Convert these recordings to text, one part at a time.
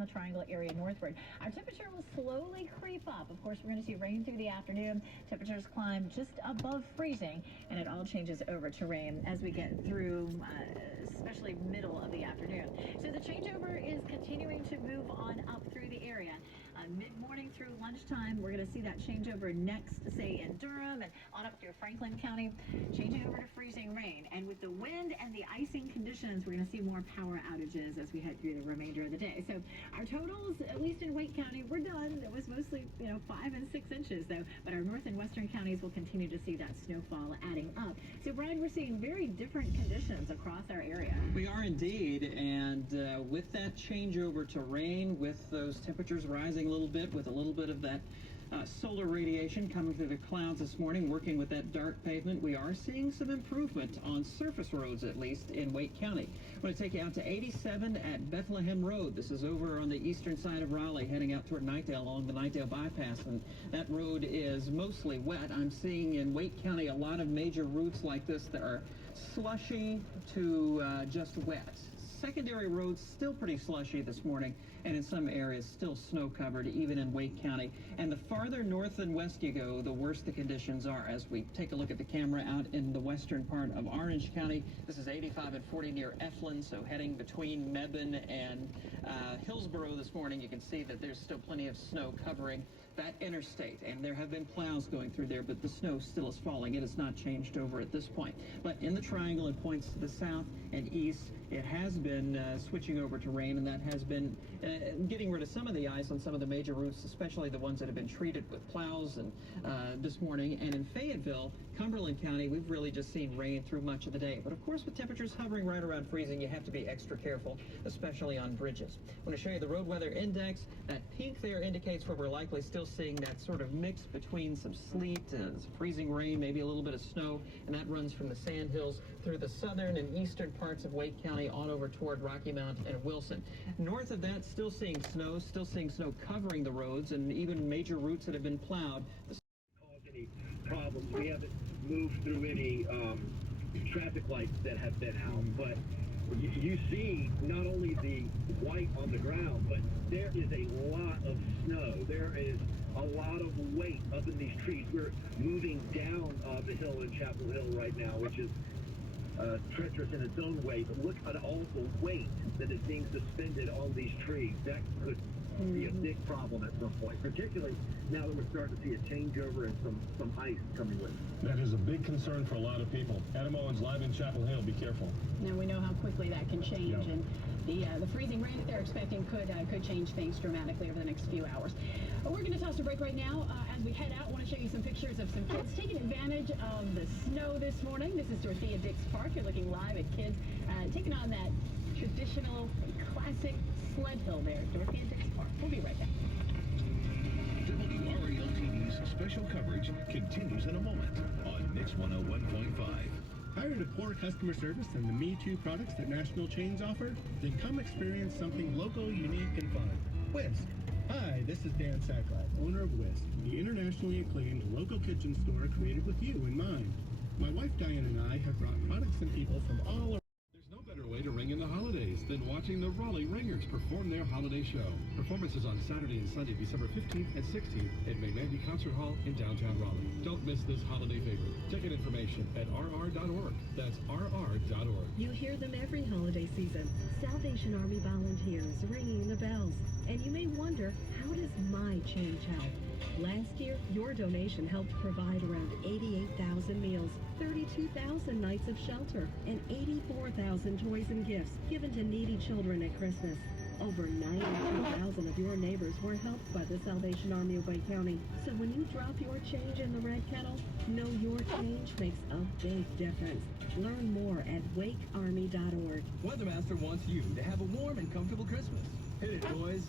the Triangle area northward. Our temperature will slowly creep up. Of course, we're going to see rain through the afternoon. Temperatures climb just above freezing, and it all changes over to rain as we get through especially middle of the afternoon. So the changeover is continuing to move on up through the area. Mid-morning through lunchtime, we're going to see that changeover next, say, in Durham and on up through Franklin County, changing over to freezing rain. And with the wind and the icing conditions, we're going to see more power outages as we head through the remainder of the day. So our totals, at least in Wake County, we're done. It was mostly, 5 and 6 inches, though. But our north and western counties will continue to see that snowfall adding up. So, Brian, we're seeing very different conditions across our area. We are indeed. And with that changeover to rain, with those temperatures rising a little bit, with a little bit of that solar radiation coming through the clouds this morning, working with that dark pavement, we are seeing some improvement on surface roads, at least in Wake County. I'm going to take you out to 87 at Bethlehem Road. This is over on the eastern side of Raleigh, heading out toward Knightdale along the Knightdale bypass, and that road is mostly wet. I'm seeing in Wake County a lot of major routes like this that are slushy to just wet. Secondary roads still pretty slushy this morning, and in some areas still snow covered, even in Wake County. And the farther north and west you go, the worse the conditions are. As we take a look at the camera out in the western part of Orange County, this is 85 and 40 near Eflin, so heading between Mebane and Hillsborough this morning, you can see that there's still plenty of snow covering that interstate, and there have been plows going through there, but the snow still is falling. It has not changed over at this point. But in the triangle, it points to the south and east. It has been switching over to rain, and that has been getting rid of some of the ice on some of the major routes, especially the ones that have been treated with plows and this morning. And in Fayetteville, Cumberland County, we've really just seen rain through much of the day. But of course, with temperatures hovering right around freezing, you have to be extra careful, especially on bridges. I want to show you the road weather index. That pink there indicates where we're likely still seeing that sort of mix between some sleet, some freezing rain, maybe a little bit of snow, and that runs from the Sandhills through the southern and eastern parts of Wake County on over toward Rocky Mount and Wilson. North of that, still seeing snow covering the roads and even major routes that have been plowed. Cause any problems. We haven't moved through any traffic lights that have been out, but you see not only the white on the ground, but there is a lot of snow. There is a lot of weight up in these trees. We're moving down the hill in Chapel Hill right now, which is treacherous in its own way, but look at all the weight that is being suspended on these trees. That could be a big problem at some point, particularly now that we're starting to see a changeover and some ice coming with it. That is a big concern for a lot of people. Adam Owens live in Chapel Hill. Be careful. Now we know how quickly that can change, and the freezing rain that they're expecting could change things dramatically over the next few hours. We're going to toss a break right now. As we head out, I want to show you some pictures of some kids taking advantage of the snow this morning. This is Dorothea Dix Park. You're looking live at kids taking on that traditional classic sled hill there. Dorothea Dix Park. We'll be right back. WRAL-TV's special coverage continues in a moment on Mix 101.5. Tired of poor customer service and the Me Too products that national chains offer? Then come experience something local, unique, and fun. Whisk. Hi, this is Dan Sacklight, owner of Whisk, the internationally acclaimed local kitchen store created with you in mind. My wife Diane and I have brought products and people from all around. There's no better way to ring in the holidays than watching the Raleigh Ringers perform their holiday show. Performances on Saturday and Sunday, December 15th and 16th at McMandy Concert Hall in downtown Raleigh. Don't miss this holiday favorite. Ticket information at rr.org. That's rr.org. You hear them every holiday season. Salvation Army volunteers ringing the bells. And you may wonder, how does my change help? Last year, your donation helped provide around 88,000 meals, 32,000 nights of shelter, and 84,000 toys and gifts given to needy children at Christmas. Over 92,000 of your neighbors were helped by the Salvation Army of Wake County. So when you drop your change in the red kettle, know your change makes a big difference. Learn more at wakearmy.org. Weathermaster wants you to have a warm and comfortable Christmas. Hit it, boys.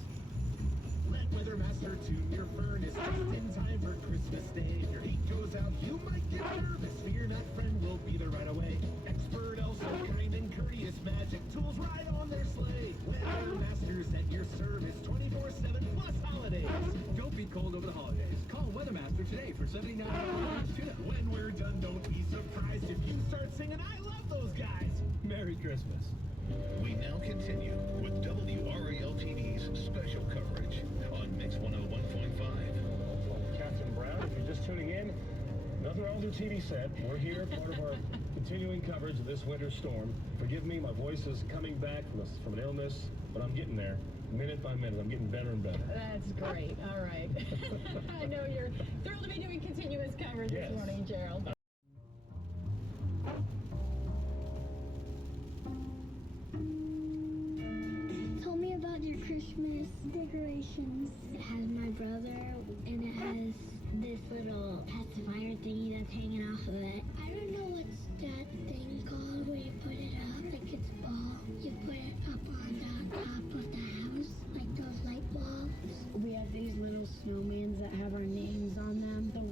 Let Weathermaster tune your furnace just in time for Christmas Day. If your heat goes out, you might get nervous. Fear not, friend will be there right away. Expert, also kind and courteous, magic tools right on their sleigh. Weathermaster's at your service 24/7 plus holidays. Don't be cold over the holidays. Call Weathermaster today for $79 tune-up. When we're done, don't be surprised if you start singing I love those guys. Merry Christmas. We now continue with WRAL-TV's special coverage on Mix 101.5. Catherine Brown, if you're just tuning in, nothing wrong with your TV set. We're here, part of our continuing coverage of this winter storm. Forgive me, my voice is coming back from an illness, but I'm getting there. Minute by minute, I'm getting better and better. That's great. All right. I know you're thrilled to be doing continuous coverage this morning, Gerald. Tell me about your Christmas decorations. It has my brother, and it has this little pacifier thingy that's hanging off of it. I don't know what's that thing called where you put it up, like it's a ball. You put it up on the top of the house, like those light bulbs. We have these little snowmans that have our names on them. The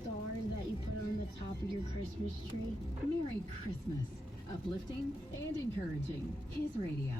stars that you put on the top of your Christmas tree. Merry Christmas. Uplifting and encouraging. His radio.